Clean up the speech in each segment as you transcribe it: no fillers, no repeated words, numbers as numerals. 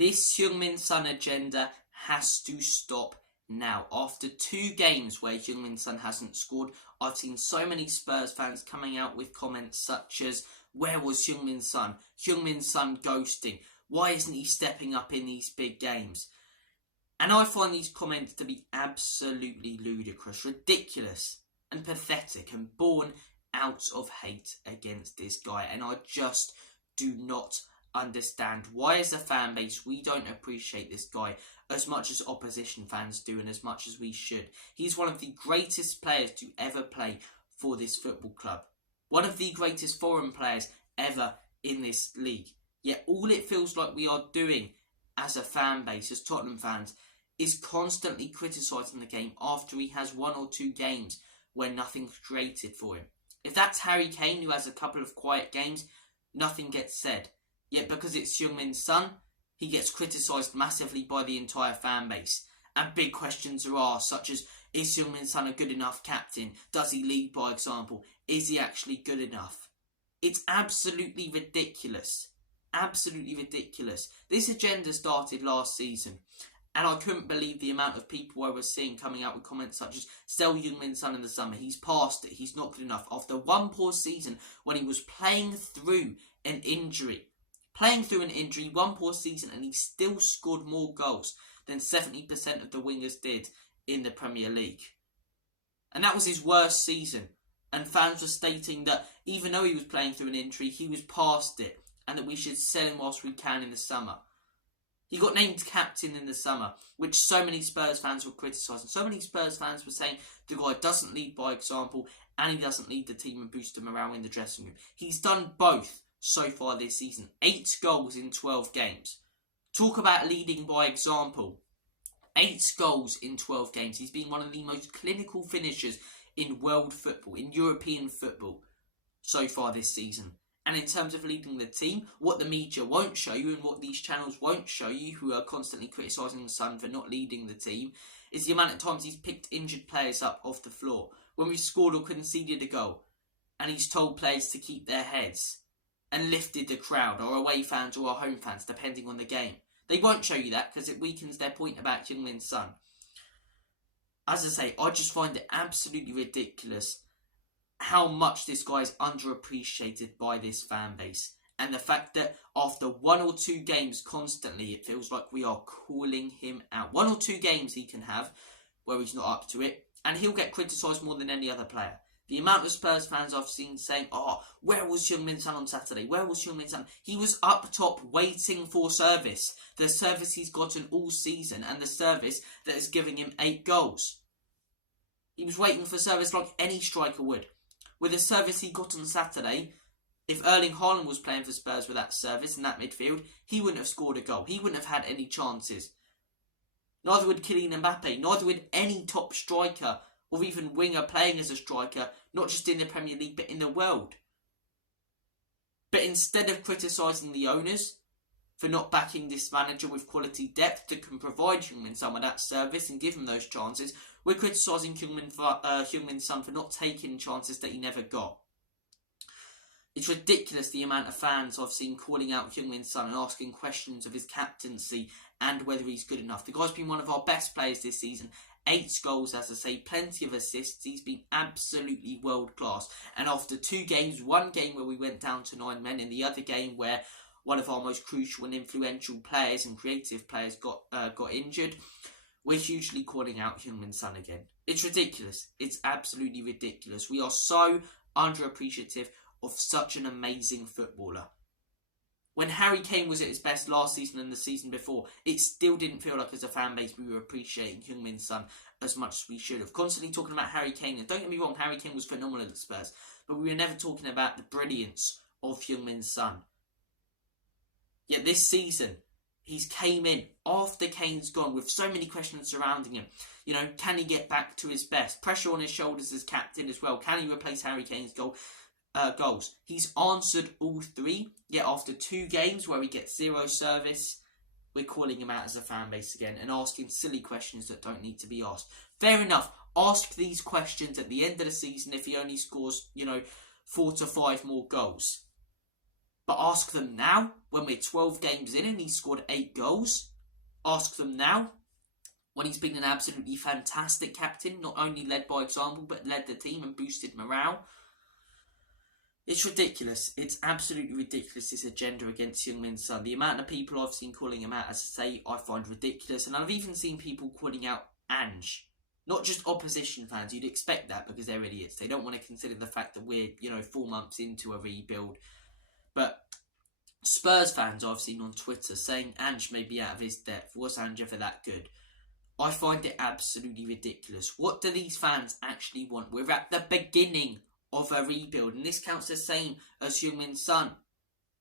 This Heung-min Son agenda has to stop now. After 2 games where Heung-min Son hasn't scored, I've seen so many Spurs fans coming out with comments such as, where was Heung-min Son? Heung-min Son ghosting. Why isn't he stepping up in these big games? And I find these comments to be absolutely ludicrous, ridiculous and pathetic and born out of hate against this guy. And I just do not understand why, as a fan base, we don't appreciate this guy as much as opposition fans do and as much as we should. He's one of the greatest players to ever play for this football club. One of the greatest foreign players ever in this league. Yet all it feels like we are doing as a fan base, as Tottenham fans, is constantly criticising the game after he has 1 or 2 games where nothing's created for him. If that's Harry Kane, who has a couple of quiet games, nothing gets said. Yet because it's Heung-min Son, he gets criticised massively by the entire fan base. And big questions are asked, such as, is Heung-min Son a good enough captain? Does he lead by example? Is he actually good enough? It's absolutely ridiculous. Absolutely ridiculous. This agenda started last season. And I couldn't believe the amount of people I was seeing coming out with comments such as, sell Heung-min Son in the summer, he's past it, he's not good enough. After 1 poor season when he was playing through an injury. 1 poor season, and he still scored more goals than 70% of the wingers did in the Premier League. And that was his worst season. And fans were stating that even though he was playing through an injury, he was past it, and that we should sell him whilst we can in the summer. He got named captain in the summer, which so many Spurs fans were criticising. So many Spurs fans were saying the guy doesn't lead by example and he doesn't lead the team and boost the morale in the dressing room. He's done both so far this season. 8 goals in 12 games. Talk about leading by example. 8 goals in 12 games. He's been one of the most clinical finishers in world football, in European football, so far this season. And in terms of leading the team, what the media won't show you and what these channels won't show you, who are constantly criticising the Son for not leading the team, is the amount of times he's picked injured players up off the floor. When we've scored or conceded a goal, and he's told players to keep their heads and lifted the crowd, or away fans or our home fans, depending on the game. They won't show you that because it weakens their point about Heung-min Son. As I say, I just find it absolutely ridiculous how much this guy is underappreciated by this fan base. And the fact that after 1 or 2 games constantly, it feels like we are calling him out. 1 or 2 games he can have where he's not up to it, and he'll get criticised more than any other player. The amount of Spurs fans I've seen saying, oh, where was Heung-min Son on Saturday? Where was Heung-min Son? He was up top waiting for service. The service he's gotten all season and the service that is giving him 8 goals. He was waiting for service like any striker would. With the service he got on Saturday, if Erling Haaland was playing for Spurs with that service in that midfield, he wouldn't have scored a goal. He wouldn't have had any chances. Neither would Kylian Mbappe. Neither would any top striker or even winger playing as a striker, not just in the Premier League but in the world. But instead of criticising the owners for not backing this manager with quality depth that can provide Heung-min Son with that service and give him those chances, we're criticising Heung-min Son for not taking chances that he never got. It's ridiculous the amount of fans I've seen calling out Heung-min Son and asking questions of his captaincy and whether he's good enough. The guy's been one of our best players this season. 8 goals, as I say, plenty of assists. He's been absolutely world class. And after 2 games, 1 game where we went down to 9 men, and the other game where one of our most crucial and influential players and creative players got injured, we're hugely calling out Heung-min Son again. It's ridiculous. It's absolutely ridiculous. We are so underappreciative of such an amazing footballer. When Harry Kane was at his best last season and the season before, it still didn't feel like as a fan base we were appreciating Heung-min Son as much as we should have. Constantly talking about Harry Kane, and don't get me wrong, Harry Kane was phenomenal at Spurs, but we were never talking about the brilliance of Heung-min Son. Yet this season, he's came in after Kane's gone with so many questions surrounding him. You know, can he get back to his best? Pressure on his shoulders as captain as well. Can he replace Harry Kane's goals? He's answered all 3, yet after 2 games where he gets 0 service, we're calling him out as a fan base again and asking silly questions that don't need to be asked. Fair enough, ask these questions at the end of the season if he only scores, 4 to 5 more goals. But ask them now, when we're 12 games in and he's scored 8 goals. Ask them now, when he's been an absolutely fantastic captain, not only led by example, but led the team and boosted morale. It's ridiculous. It's absolutely ridiculous, this agenda against Heung-min Son. The amount of people I've seen calling him out, as I say, I find ridiculous. And I've even seen people calling out Ange. Not just opposition fans. You'd expect that because they're idiots. They don't want to consider the fact that we're, 4 months into a rebuild. But Spurs fans I've seen on Twitter saying Ange may be out of his depth. Was Ange ever that good? I find it absolutely ridiculous. What do these fans actually want? We're at the beginning of a rebuild, and this counts the same as Heung-min Son.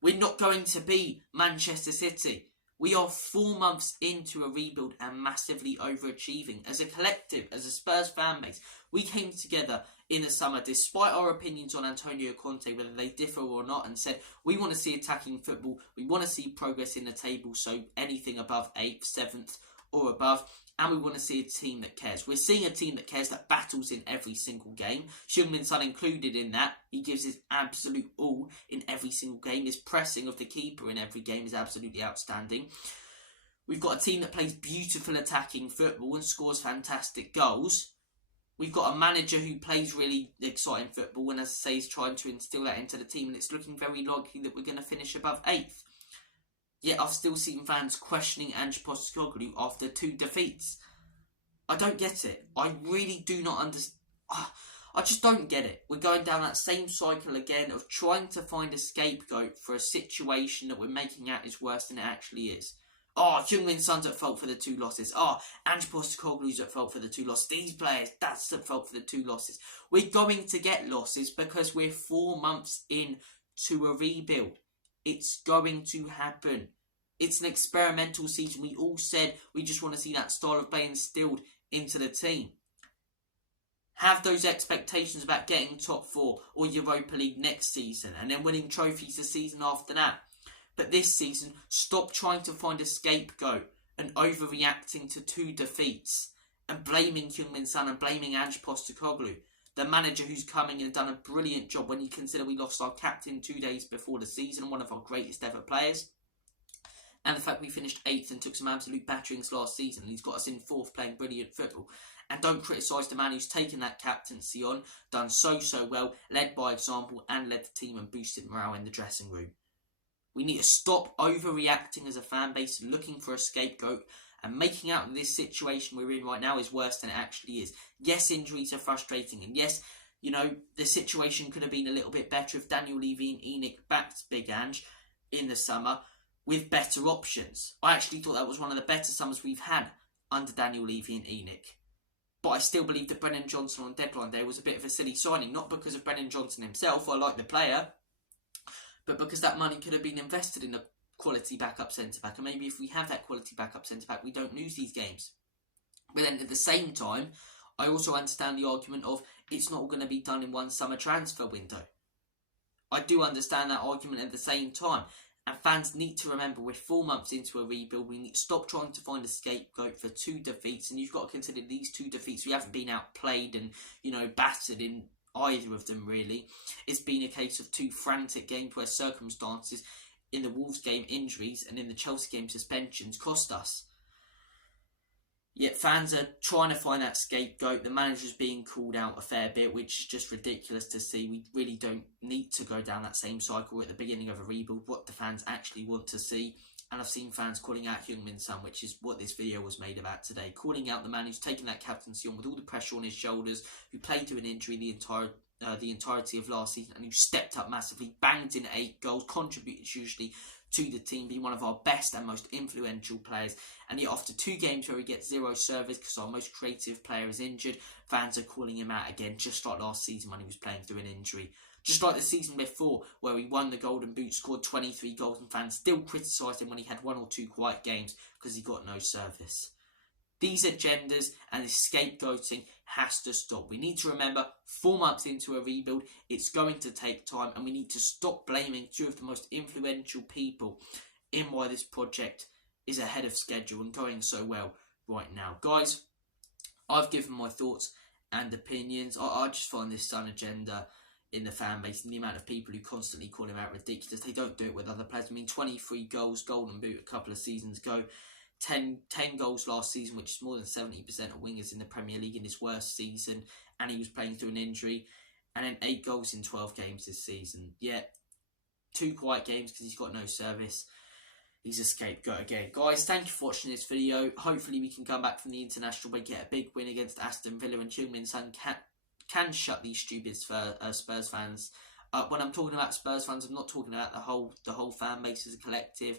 We're not going to be Manchester City. We are 4 months into a rebuild and massively overachieving. As a collective, as a Spurs fan base, we came together in the summer, despite our opinions on Antonio Conte, whether they differ or not, and said we want to see attacking football, we want to see progress in the table, so anything above 8th, 7th or above, and we want to see a team that cares. We're seeing a team that cares, that battles in every single game. Heung-min Son included in that. He gives his absolute all in every single game. His pressing of the keeper in every game is absolutely outstanding. We've got a team that plays beautiful attacking football and scores fantastic goals. We've got a manager who plays really exciting football and, as I say, is trying to instill that into the team, and it's looking very likely that we're going to finish above 8th. Yet I've still seen fans questioning Ange Postecoglou after 2 defeats. I don't get it. I really do not understand. I just don't get it. We're going down that same cycle again of trying to find a scapegoat for a situation that we're making out is worse than it actually is. Heung-min Son's at fault for the 2 losses. Ange Postecoglou's at fault for the 2 losses. These players, that's at fault for the 2 losses. We're going to get losses because we're 4 months into a rebuild. It's going to happen. It's an experimental season. We all said we just want to see that style of play instilled into the team. Have those expectations about getting top 4 or Europa League next season and then winning trophies the season after that. But this season, stop trying to find a scapegoat and overreacting to 2 defeats and blaming Heung-min Son and blaming Ange Postecoglou, the manager who's coming in and done a brilliant job when you consider we lost our captain 2 days before the season, one of our greatest ever players. And the fact we finished 8th and took some absolute batterings last season. He's got us in 4th playing brilliant football. And don't criticise the man who's taken that captaincy on, done so well, led by example and led the team and boosted morale in the dressing room. We need to stop overreacting as a fan base, looking for a scapegoat and making out that this situation we're in right now is worse than it actually is. Yes, injuries are frustrating, and yes, the situation could have been a little bit better if Daniel Levy and ENIC backed Big Ange in the summer with better options. I actually thought that was one of the better summers we've had under Daniel Levy and ENIC. But I still believe that Brennan Johnson on deadline day was a bit of a silly signing, not because of Brennan Johnson himself, I like the player, but because that money could have been invested in a quality backup centre-back, and maybe if we have that quality backup centre-back, we don't lose these games. But then at the same time, I also understand the argument of it's not all going to be done in one summer transfer window. I do understand that argument at the same time. And fans need to remember we're 4 months into a rebuild. We need to stop trying to find a scapegoat for 2 defeats. And you've got to consider these 2 defeats. We haven't been outplayed and, battered in either of them, really. It's been a case of 2 frantic games where circumstances in the Wolves game, injuries, and in the Chelsea game, suspensions cost us. Yet fans are trying to find that scapegoat. The manager's being called out a fair bit, which is just ridiculous to see. We really don't need to go down that same cycle at the beginning of a rebuild. What the fans actually want to see. And I've seen fans calling out Heung-min Son, which is what this video was made about today. Calling out the man who's taken that captaincy on with all the pressure on his shoulders, who played through an injury the entirety of last season, and who stepped up massively, banged in 8 goals, contributed hugely to the team, being one of our best and most influential players. And yet after 2 games where he gets 0 service because our most creative player is injured, fans are calling him out again, just like last season when he was playing through an injury. Just like the season before, where he won the Golden Boot, scored 23 goals, and fans still criticised him when he had 1 or 2 quiet games because he got no service. These agendas and this scapegoating has to stop. We need to remember, 4 months into a rebuild, it's going to take time, and we need to stop blaming 2 of the most influential people in why this project is ahead of schedule and going so well right now. Guys, I've given my thoughts and opinions. I just find this Sun agenda in the fan base, and the amount of people who constantly call him out ridiculous. They don't do it with other players. I mean, 23 goals, Golden Boot a couple of seasons ago, 10 goals last season, which is more than 70% of wingers in the Premier League in his worst season, and he was playing through an injury. And then 8 goals in 12 games this season. Yeah, 2 quiet games because he's got no service. He's a scapegoat again. Guys, thank you for watching this video. Hopefully we can come back from the international break, get a big win against Aston Villa, and Heung-min Son can shut these stupid Spurs fans up. When I'm talking about Spurs fans, I'm not talking about the whole fan base as a collective.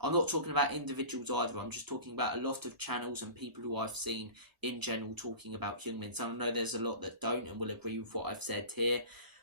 I'm not talking about individuals either. I'm just talking about a lot of channels and people who I've seen in general talking about Heung-min Son. I know there's a lot that don't and will agree with what I've said here.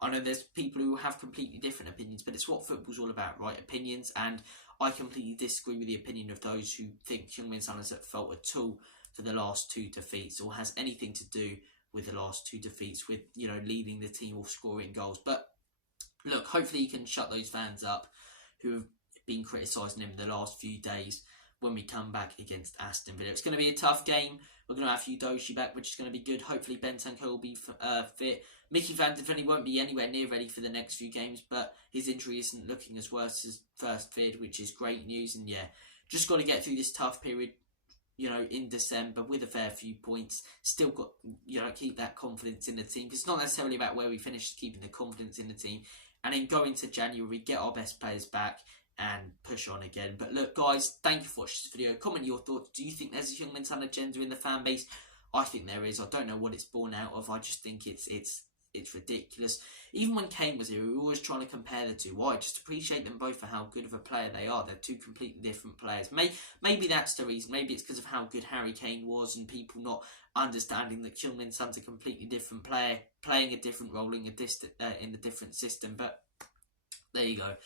I know there's people who have completely different opinions, but it's what football's all about, right? Opinions, and I completely disagree with the opinion of those who think Heung-min Son has at fault at all for the last 2 defeats, or has anything to do with the last 2 defeats, with, you know, leading the team or scoring goals. But look, hopefully he can shut those fans up who have been criticising him the last few days when we come back against Aston Villa. It's going to be a tough game. We're going to have Udogie back, which is going to be good. Hopefully Bentancur will be fit. Mickey van de Ven won't be anywhere near ready for the next few games, but his injury isn't looking as worse as first feared, which is great news. And yeah, just got to get through this tough period, you know, in December with a fair few points. Still got, you know, keep that confidence in the team. It's not necessarily about where we finish, keeping the confidence in the team. And then go into January, get our best players back and push on again. But look, guys, thank you for watching this video. Comment your thoughts. Do you think there's a Heung-min Son agenda in the fan base? I think there is. I don't know what it's born out of. I just think it's ridiculous. Even when Kane was here, we were always trying to compare the two. Why? Just appreciate them both for how good of a player they are. They're 2 completely different players. Maybe that's the reason. Maybe it's because of how good Harry Kane was and people not understanding that Heung-min Son's a completely different player, playing a different role in a different system. But there you go.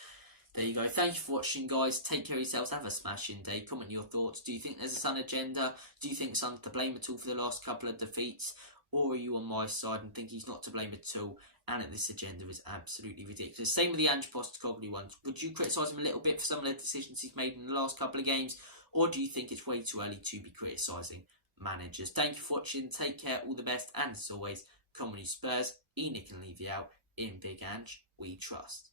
There you go. Thank you for watching, guys. Take care of yourselves. Have a smashing day. Comment your thoughts. Do you think there's a Son agenda? Do you think Son's to blame at all for the last couple of defeats? Or are you on my side and think he's not to blame at all, and that this agenda is absolutely ridiculous? Same with the anhe postecglou ones. Would you criticise him a little bit for some of the decisions he's made in the last couple of games? Or do you think it's way too early to be criticising managers? Thank you for watching. Take care. All the best. And as always, come on you Spurs. Nick and leave you out. In Big Ange, we trust.